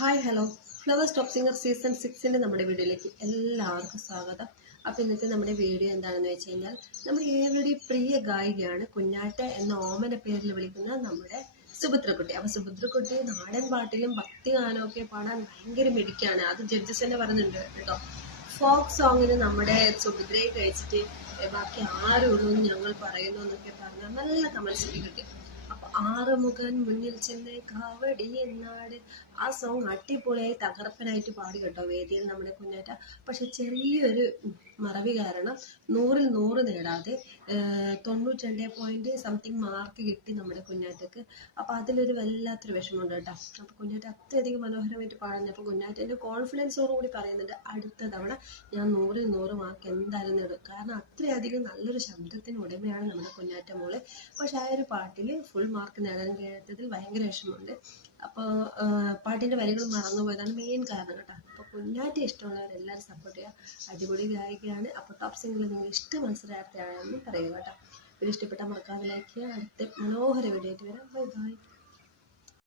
Hi hello flower top singer season സിക്സിന്റെ നമ്മുടെ വീഡിയോയിലേക്ക് എല്ലാവർക്കും സ്വാഗതം. അപ്പോൾ ഇന്നത്തെ നമ്മുടെ വീഡിയോ എന്താണെന്ന് വെച്ച് കഴിഞ്ഞാൽ നമ്മുടെ ഏവരുടെ പ്രിയ ഗായികയാണ് കുഞ്ഞാട്ട എന്ന ഓമന പേരിൽ വിളിക്കുന്ന നമ്മുടെ സുഭദ്രക്കുട്ടി. അപ്പോൾ സുഭദ്രക്കുട്ടി നാടൻ പാട്ടിലും ഭക്തി ഗാനമൊക്കെ പാടാൻ ഭയങ്കര മിടുക്കാണ് അത് ജഡ്ജസ് തന്നെ പറയുന്നുണ്ട് കേട്ടോ. ഫോക്ക് സോങ്ങിന് നമ്മുടെ സുഭദ്രയെ കഴിച്ചിട്ട് ബാക്കി എന്ന് ഞങ്ങൾ പറയുന്നു എന്നൊക്കെ പറഞ്ഞാൽ നല്ല കമൻസ് കിട്ടി. ആറുമുഖൻ മുന്നിൽ ചെന്ന് കാവടി എന്നാട്. ആ സോങ് അടിപൊളിയായി തകർപ്പനായിട്ട് പാടി കേട്ടോ വേദിയിൽ നമ്മുടെ കുഞ്ഞാറ്റ. പക്ഷെ ചെറിയൊരു മറവി കാരണം നൂറിൽ നൂറ് നേടാതെ തൊണ്ണൂറ്റി രണ്ടേ പോയിന്റ് സംതിങ് മാർക്ക് കിട്ടി നമ്മുടെ കുഞ്ഞാറ്റക്ക്. അപ്പൊ അതിലൊരു വല്ലാത്തൊരു വിഷമമുണ്ട് കേട്ടോ. അപ്പൊ കുഞ്ഞാറ്റ അത്രയധികം മനോഹരമായിട്ട് പാടുന്നപ്പോൾ കുഞ്ഞാറ്റന്റെ കോൺഫിഡൻസോട് കൂടി പറയുന്നുണ്ട് അടുത്ത തവണ ഞാൻ നൂറിൽ നൂറ് മാർക്ക് എന്തായാലും നേടും. കാരണം അത്രയധികം നല്ലൊരു ശബ്ദത്തിന് ഉടമയാണ് നമ്മുടെ കുഞ്ഞാറ്റ മോൾ. പക്ഷെ ആ ഒരു പാട്ടിൽ ഫുൾ മാർക്ക് നേടാൻ കഴിയാത്തതിൽ ഭയങ്കര വിഷമമുണ്ട്. അപ്പോൾ പാട്ടിന്റെ വരികൾ മറന്നുപോയതാണ് മെയിൻ കാരണം കേട്ടോ. അപ്പോൾ കുഞ്ഞാറ്റ ഇഷ്ടമുള്ളവരെല്ലാവരും സപ്പോർട്ട് ചെയ്യുക. അടിപൊളി ഗായികയാണ്. അപ്പോൾ ടോപ്പ് സിംഗിൾ നിങ്ങൾ ഇഷ്ട മത്സരാർത്ഥിയാണെന്ന് പറയുക കേട്ടോ. വീഡിയോ ഇഷ്ടപ്പെട്ടാൽ മറക്കാതെ ലൈക്ക് ചെയ്യുക. അടുത്ത മനോഹര വീഡിയോ ആയിട്ട് വരാം. Bye bye